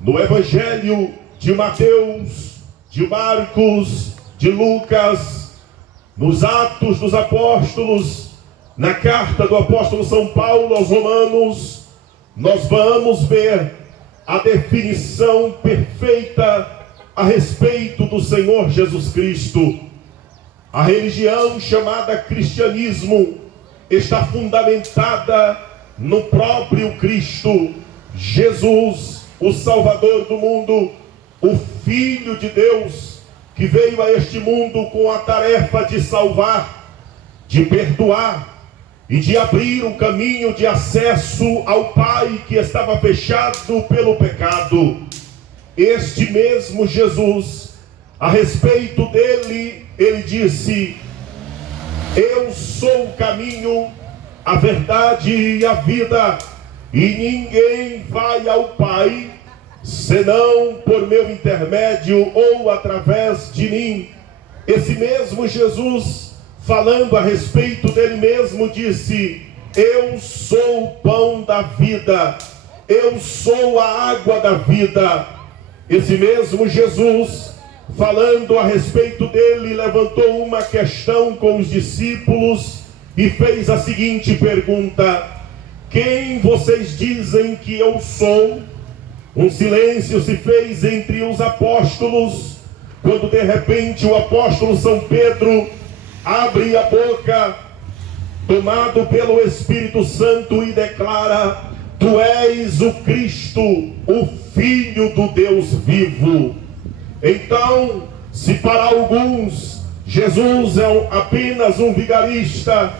no Evangelho de Mateus, de Marcos, de Lucas, nos Atos dos Apóstolos, na carta do apóstolo São Paulo aos Romanos, nós vamos ver a definição perfeita a respeito do Senhor Jesus Cristo. A religião chamada cristianismo está fundamentada no próprio Cristo, Jesus, o Salvador do mundo, o Filho de Deus, que veio a este mundo com a tarefa de salvar, de perdoar e de abrir um caminho de acesso ao Pai que estava fechado pelo pecado. Este mesmo Jesus, a respeito dele, ele disse: eu sou o caminho, a verdade e a vida, e ninguém vai ao Pai senão por meu intermédio ou através de mim. Esse mesmo Jesus, falando a respeito dele mesmo, disse: eu sou o pão da vida, eu sou a água da vida. Esse mesmo Jesus, falando a respeito dele, levantou uma questão com os discípulos e fez a seguinte pergunta: quem vocês dizem que eu sou? Um silêncio se fez entre os apóstolos, quando de repente o apóstolo São Pedro abre a boca, tomado pelo Espírito Santo, e declara: tu és o Cristo, o Filho do Deus vivo. Então, se para alguns Jesus é apenas um vigarista,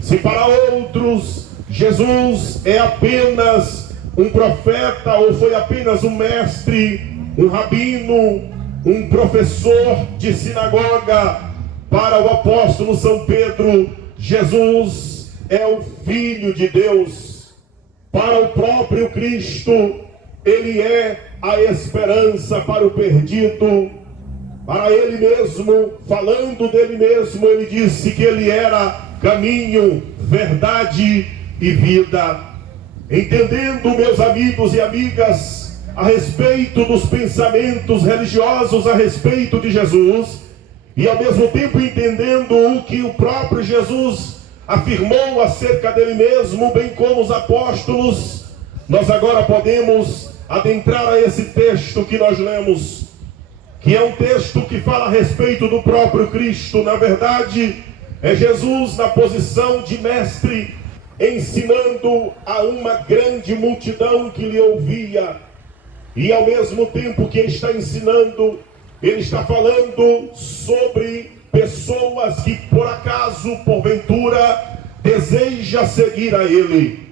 se para outros Jesus é apenas um profeta, ou foi apenas um mestre, um rabino, um professor de sinagoga, para o apóstolo São Pedro, Jesus é o Filho de Deus. Para o próprio Cristo, ele é a esperança para o perdido. Para ele mesmo, falando dele mesmo, ele disse que ele era caminho, verdade e vida. Entendendo, meus amigos e amigas, a respeito dos pensamentos religiosos a respeito de Jesus, e ao mesmo tempo entendendo o que o próprio Jesus afirmou acerca dele mesmo, bem como os apóstolos, nós agora podemos adentrar a esse texto que nós lemos, que é um texto que fala a respeito do próprio Cristo. Na verdade, é Jesus na posição de mestre, ensinando a uma grande multidão que lhe ouvia, e ao mesmo tempo que ele está ensinando, ele está falando sobre pessoas que por acaso, porventura, deseja seguir a ele.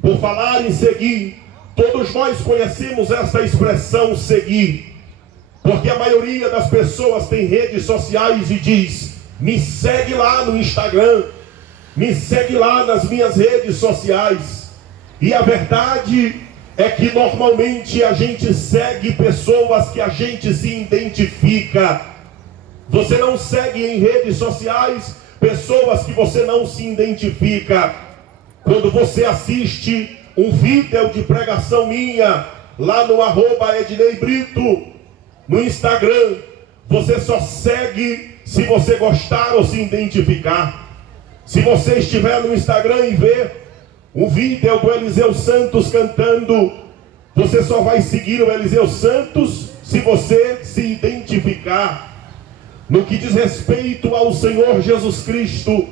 Por falar em seguir, todos nós conhecemos esta expressão seguir, porque a maioria das pessoas tem redes sociais e diz: me segue lá no Instagram, me segue lá nas minhas redes sociais. E a verdade é que normalmente a gente segue pessoas que a gente se identifica. Você não segue em redes sociais pessoas que você não se identifica. Quando você assiste um vídeo de pregação minha lá no @Ednei Brito no Instagram, você só segue se você gostar ou se identificar. Se você estiver no Instagram e ver um vídeo do Eliseu Santos cantando, você só vai seguir o Eliseu Santos se você se identificar. No que diz respeito ao Senhor Jesus Cristo,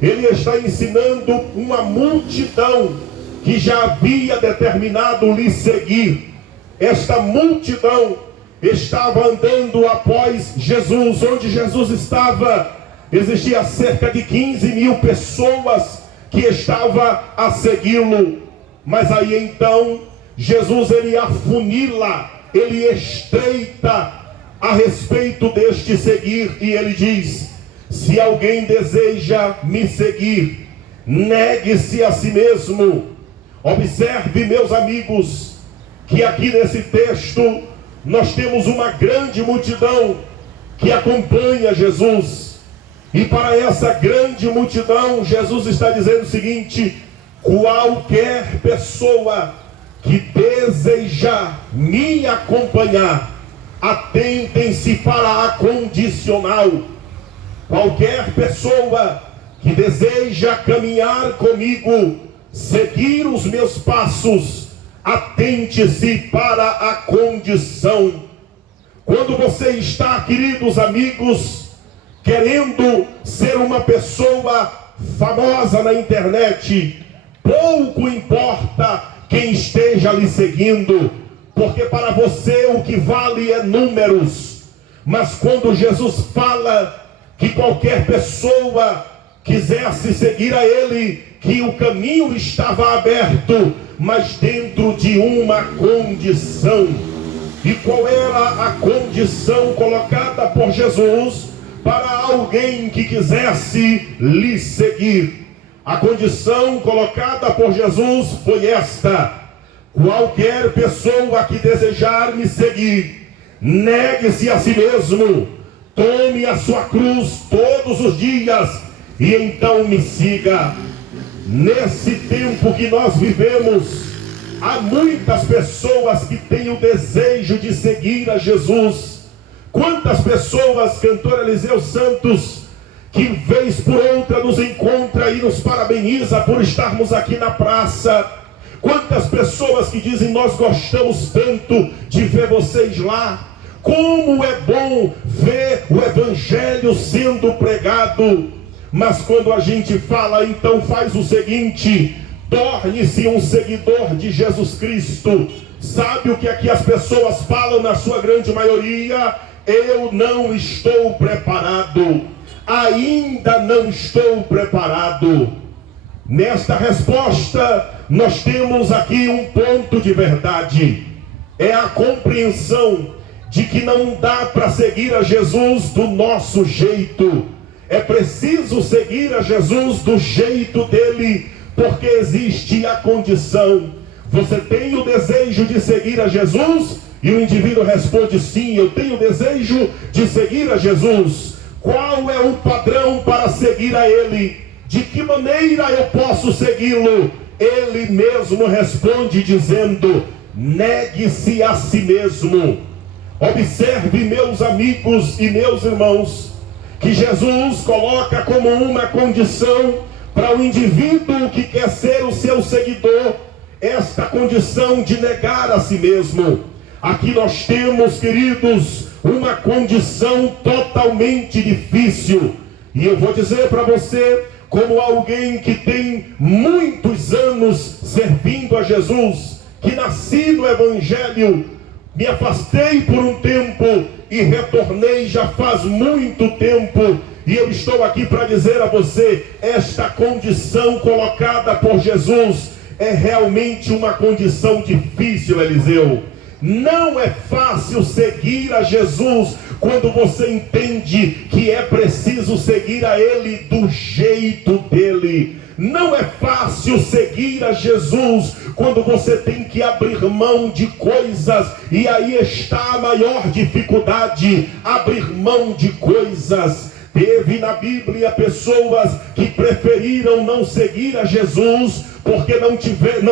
ele está ensinando uma multidão que já havia determinado lhe seguir. Esta multidão estava andando após Jesus. Onde Jesus estava, existia cerca de 15.000 pessoas que estavam a segui-lo. Mas aí então, Jesus ele afunila, ele estreita a respeito deste seguir, e ele diz: se alguém deseja me seguir, negue-se a si mesmo. Observe, meus amigos, que aqui nesse texto nós temos uma grande multidão que acompanha Jesus. E para essa grande multidão, Jesus está dizendo o seguinte: qualquer pessoa que deseja me acompanhar, atentem-se para a condicional. Qualquer pessoa que deseja caminhar comigo, seguir os meus passos, atente-se para a condição. Quando você está, queridos amigos, querendo ser uma pessoa famosa na internet, pouco importa quem esteja lhe seguindo, porque para você o que vale é números. Mas quando Jesus fala que qualquer pessoa quisesse seguir a Ele, que o caminho estava aberto, mas dentro de uma condição. E qual era a condição colocada por Jesus para alguém que quisesse lhe seguir? A condição colocada por Jesus foi esta: qualquer pessoa que desejar me seguir, negue-se a si mesmo, tome a sua cruz todos os dias e então me siga. Nesse tempo que nós vivemos, há muitas pessoas que têm o desejo de seguir a Jesus. Quantas pessoas, cantor Eliseu Santos, que vez por outra nos encontra e nos parabeniza por estarmos aqui na praça. Quantas pessoas que dizem: nós gostamos tanto de ver vocês lá. Como é bom ver o evangelho sendo pregado. Mas quando a gente fala, então faz o seguinte: torne-se um seguidor de Jesus Cristo. Sabe o que aqui as pessoas falam na sua grande maioria? Eu não estou preparado. Ainda não estou preparado. Nesta resposta, nós temos aqui um ponto de verdade. É a compreensão de que não dá para seguir a Jesus do nosso jeito. É preciso seguir a Jesus do jeito dele, porque existe a condição. Você tem o desejo de seguir a Jesus? E o indivíduo responde: sim, eu tenho desejo de seguir a Jesus. Qual é o padrão para seguir a Ele? De que maneira eu posso segui-lo? Ele mesmo responde dizendo: negue-se a si mesmo. Observe, meus amigos e meus irmãos, que Jesus coloca como uma condição para o indivíduo que quer ser o seu seguidor, esta condição de negar a si mesmo. Aqui nós temos, queridos, uma condição totalmente difícil. E eu vou dizer para você, como alguém que tem muitos anos servindo a Jesus, que nasci no Evangelho, me afastei por um tempo e retornei já faz muito tempo. E eu estou aqui para dizer a você, esta condição colocada por Jesus é realmente uma condição difícil, Eliseu. Não é fácil seguir a Jesus quando você entende que é preciso seguir a Ele do jeito dele. Não é fácil seguir a Jesus quando você tem que abrir mão de coisas, e aí está a maior dificuldade, abrir mão de coisas. Teve na Bíblia pessoas que preferiram não seguir a Jesus porque não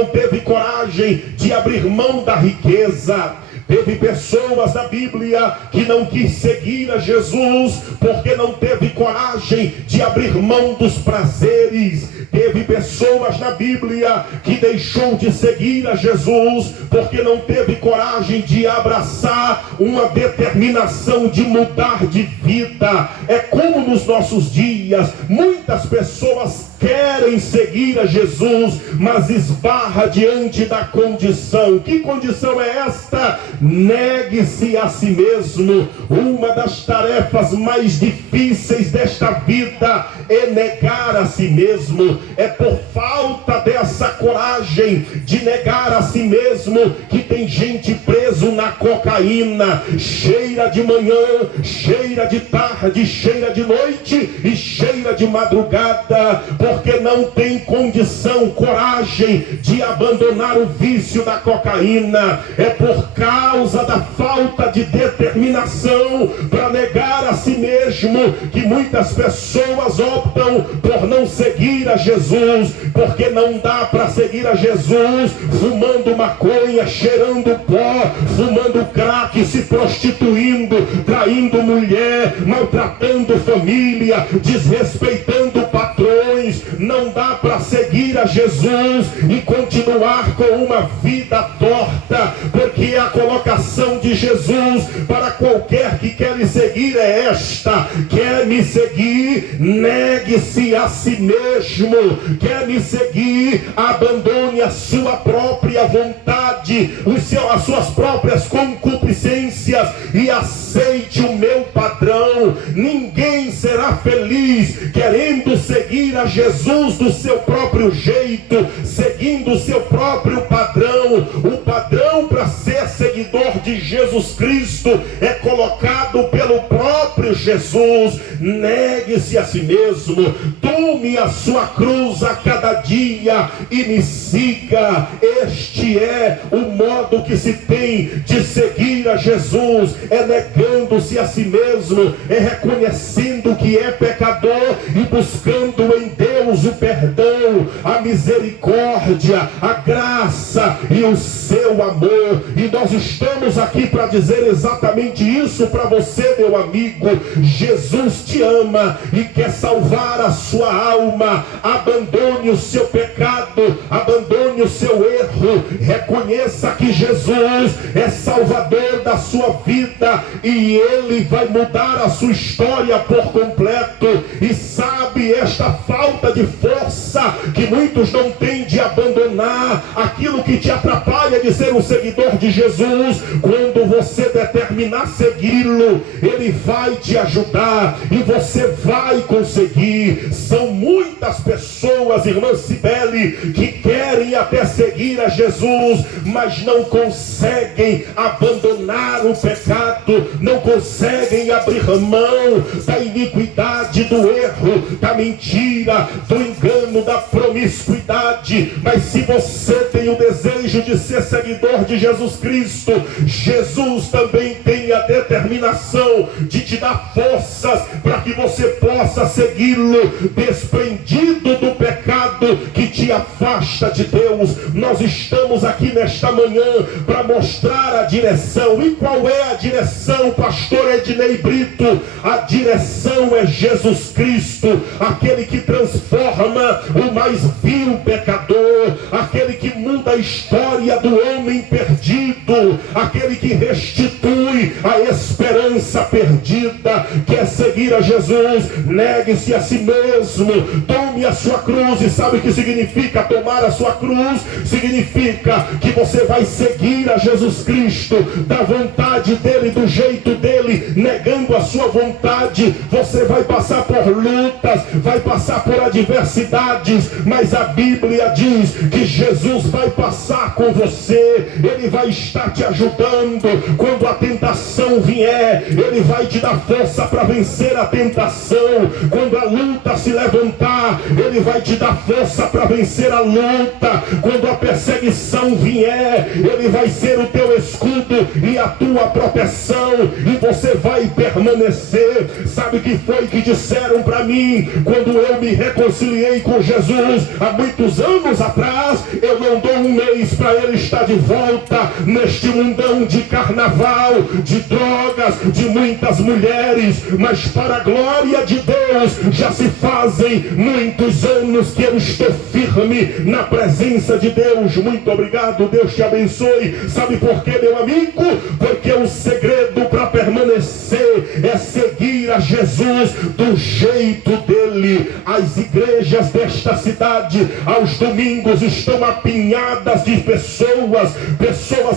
teve coragem de abrir mão da riqueza. Teve pessoas na Bíblia que não quis seguir a Jesus porque não teve coragem de abrir mão dos prazeres. Teve pessoas na Bíblia que deixou de seguir a Jesus porque não teve coragem de abraçar uma determinação de mudar de vida. É como nos nossos dias, muitas pessoas querem seguir a Jesus, mas esbarra diante da condição. Que condição é esta? Negue-se a si mesmo. Uma das tarefas mais difíceis desta vida é negar a si mesmo. É por falta dessa coragem de negar a si mesmo que tem gente preso na cocaína. Cheira de manhã, cheira de tarde, cheira de noite e cheira de madrugada, porque não tem condição, coragem de abandonar o vício da cocaína. É por causa da falta de determinação para negar a si mesmo que muitas pessoas optam por não seguir a Jesus, porque não dá para seguir a Jesus fumando maconha, cheirando pó, fumando crack, se prostituindo, traindo mulher, maltratando família, desrespeitando patrões. Não dá para seguir a Jesus e continuar com uma vida torta, porque a colocação de Jesus para qualquer que quer lhe seguir é esta: quer me seguir, negue-se a si mesmo. Quer me seguir, abandone a sua própria vontade, as suas próprias concupiscências e aceite o meu padrão. Ninguém será feliz querendo seguir a Jesus do seu próprio jeito, seguindo o seu próprio padrão. O padrão para ser seguidor de Jesus Cristo é colocado pelo próprio Jesus. Negue-se a si mesmo, tome a sua cruz a cada dia e me siga. Este é o modo que se tem de seguir a Jesus: é negando-se a si mesmo, é reconhecendo que é pecador e buscando em Deus o perdão, a misericórdia, a graça e o seu amor. E nós estamos aqui para dizer exatamente isso para você, meu amigo. Jesus te ama e quer salvar a sua alma. Abandone o seu pecado, abandone o seu erro, reconheça que Jesus é Salvador da sua vida e Ele vai mudar a sua história por completo. E sabe, esta falta de força que muitos não têm de abandonar aquilo que te atrapalha de ser um seguidor de Jesus, quando você determinar segui-lo, Ele vai te ajudar e você vai conseguir. São muitas pessoas, irmã Cibele, que querem até seguir a Jesus, mas não conseguem abandonar o pecado, não conseguem abrir mão da iniquidade, do erro, da mentira, do engano, da promiscuidade. Mas se você tem o desejo de ser seguidor de Jesus Cristo, Jesus também tem a determinação de te dar forças para que você possa segui-lo, desprendido do pecado que te afasta de Deus. Nós estamos aqui nesta manhã para mostrar a direção. E qual é a direção, pastor Ednei Brito? A direção é Jesus Cristo, aquele que transforma o mais vil pecador, aquele que muda a história do homem perdido, aquele que restitui a esperança perdida. Quer seguir a Jesus? Negue-se a si mesmo, tome a sua cruz. E sabe o que significa tomar a sua cruz? Significa que você vai seguir a Jesus Cristo da vontade dele, do jeito dele, negando a sua vontade. Você vai passar por lutas, vai passar por adversidades, mas a Bíblia diz que Jesus vai passar com você. Ele vai estar te ajudando. Quando a tentação vier, Ele vai te dar força para vencer a tentação. Quando a luta se levantar, Ele vai te dar força para vencer a luta. Quando a perseguição vier, Ele vai ser o teu escudo e a tua proteção, e você vai permanecer. Sabe o que foi que disseram para mim quando eu me reconciliei com Jesus há muitos anos atrás? Eu não dou um mês para ele estar de volta neste mundão de carnaval, de drogas, de muitas mulheres, mas para a glória de Deus já se fazem muitos anos que eu estou firme na presença de Deus. Muito obrigado, Deus te abençoe. Sabe por quê, meu amigo? Porque o segredo para permanecer é seguir a Jesus do jeito dele. As igrejas desta cidade aos domingos estão apinhadas de pessoas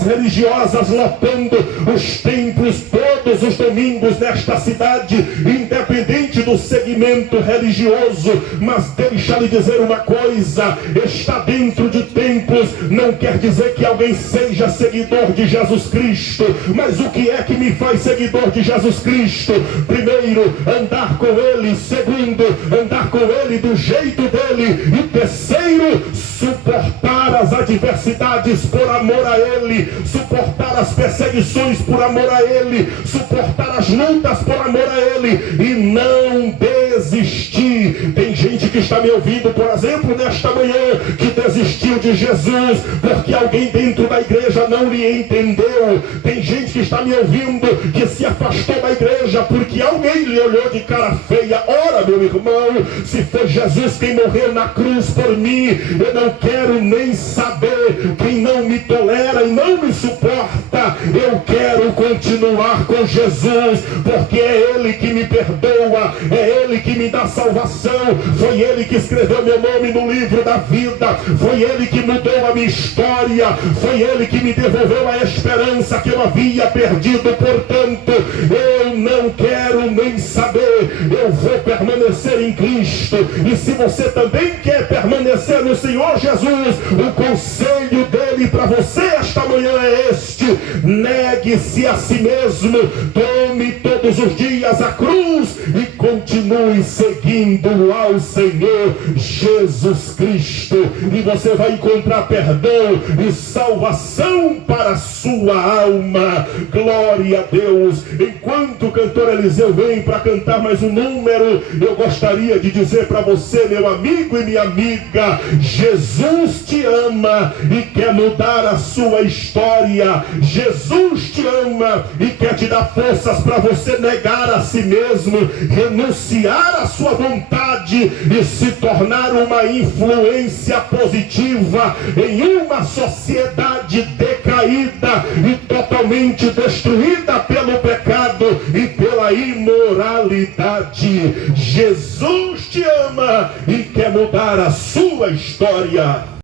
religiosas lotando os templos todos os domingos nesta cidade, independente do segmento religioso. Mas deixa lhe dizer uma coisa: estar dentro de templos não quer dizer que alguém seja seguidor de Jesus Cristo. Mas o que é que me faz seguidor de Jesus Cristo? Primeiro, andar com Ele. Segundo, andar com Ele do jeito dele. E terceiro, suportar as adversidades por amor a Ele, suportar as perseguições por amor a Ele, suportar as lutas por amor a Ele, e não desistir. Tem gente que está me ouvindo, por exemplo, nesta manhã, que desistiu de Jesus porque alguém dentro da igreja não lhe entendeu. Tem gente que está me ouvindo que se afastou da igreja porque alguém lhe olhou de cara feia. Ora, meu irmão, se foi Jesus quem morreu na cruz por mim, eu não quero nem saber. Quem não me tolera e não me suporta, eu quero continuar com Jesus, porque é Ele que me perdoa, é Ele que me dá salvação, foi Ele que escreveu meu nome no livro da vida, foi Ele que mudou a minha história, foi Ele que me devolveu a esperança que eu havia perdido. Portanto, eu não quero nem saber, eu vou permanecer em Cristo. E se você também quer permanecer no Senhor Jesus, o conselho dele para você esta manhã é este: negue-se a si mesmo, tome todos os dias a cruz e continue seguindo ao Senhor Jesus Cristo, e você vai encontrar perdão e salvação para a sua alma. Glória a Deus. Enquanto o cantor Eliseu vem para cantar mais um número, eu gostaria de dizer para você, meu amigo e minha amiga, Jesus te ama e quer mudar a sua história. Jesus te ama e quer te dar forças para você negar a si mesmo, renunciar à sua vontade e se tornar uma influência positiva em uma sociedade decaída e totalmente destruída pelo pecado e pela imoralidade. Jesus te ama e quer mudar a sua história.